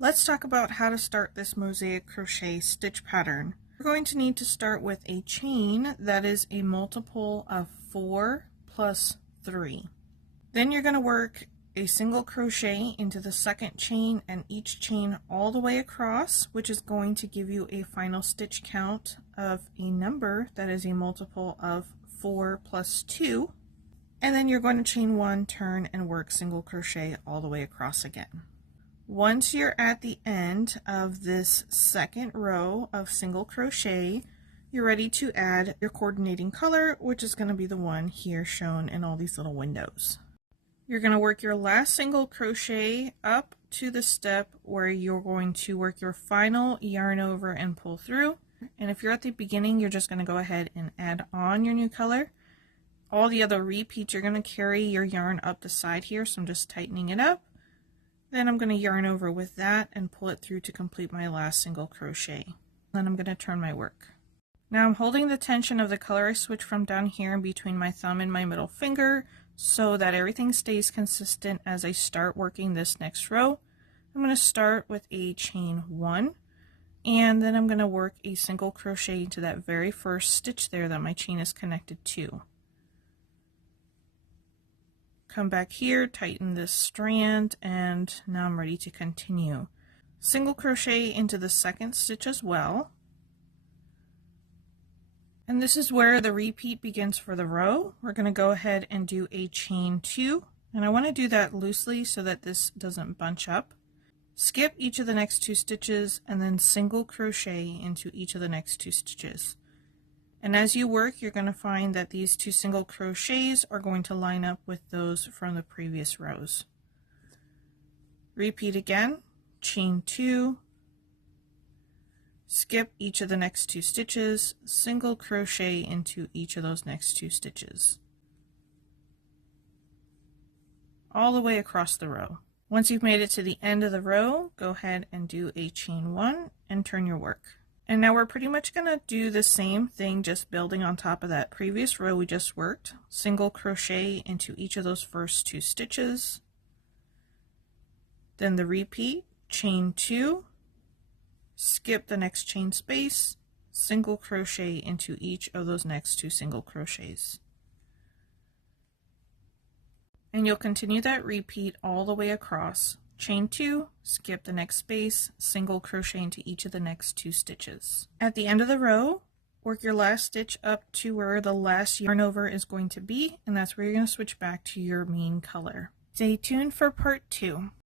Let's talk about how to start this mosaic crochet stitch pattern. You're going to need to start with a chain that is a multiple of 4 plus 3. Then you're going to work a single crochet into the second chain and each chain all the way across, which is going to give you a final stitch count of a number that is a multiple of 4 plus 2. And then you're going to chain 1, turn, and work single crochet all the way across again. Once you're at the end of this second row of single crochet, you're ready to add your coordinating color, which is going to be the one here shown in all these little windows. You're going to work your last single crochet up to the step where you're going to work your final yarn over and pull through. And if you're at the beginning, you're just going to go ahead and add on your new color. All the other repeats, you're going to carry your yarn up the side here, so I'm just tightening it up. Then I'm going to yarn over with that and pull it through to complete my last single crochet. Then I'm going to turn my work. Now I'm holding the tension of the color I switched from down here in between my thumb and my middle finger so that everything stays consistent as I start working this next row. I'm going to start with a chain 1 and then I'm going to work a single crochet into that very first stitch there that my chain is connected to. Come back here, tighten this strand, and now I'm ready to continue. Single crochet into the second stitch as well. And this is where the repeat begins for the row. We're going to go ahead and do a chain 2, and I want to do that loosely so that this doesn't bunch up. Skip each of the next 2 stitches and then single crochet into each of the next 2 stitches. And as you work, you're going to find that these 2 single crochets are going to line up with those from the previous rows. Repeat again, chain 2, skip each of the next 2 stitches, single crochet into each of those next 2 stitches. All the way across the row. Once you've made it to the end of the row, go ahead and do a chain 1 and turn your work. And now we're pretty much going to do the same thing, just building on top of that previous row we just worked. Single crochet into each of those first 2 stitches. Then the repeat, chain 2, skip the next chain space, single crochet into each of those next 2 single crochets. And you'll continue that repeat all the way across. Chain 2, skip the next space, single crochet into each of the next 2 stitches. At the end of the row, work your last stitch up to where the last yarn over is going to be, and that's where you're going to switch back to your main color. Stay tuned for part 2.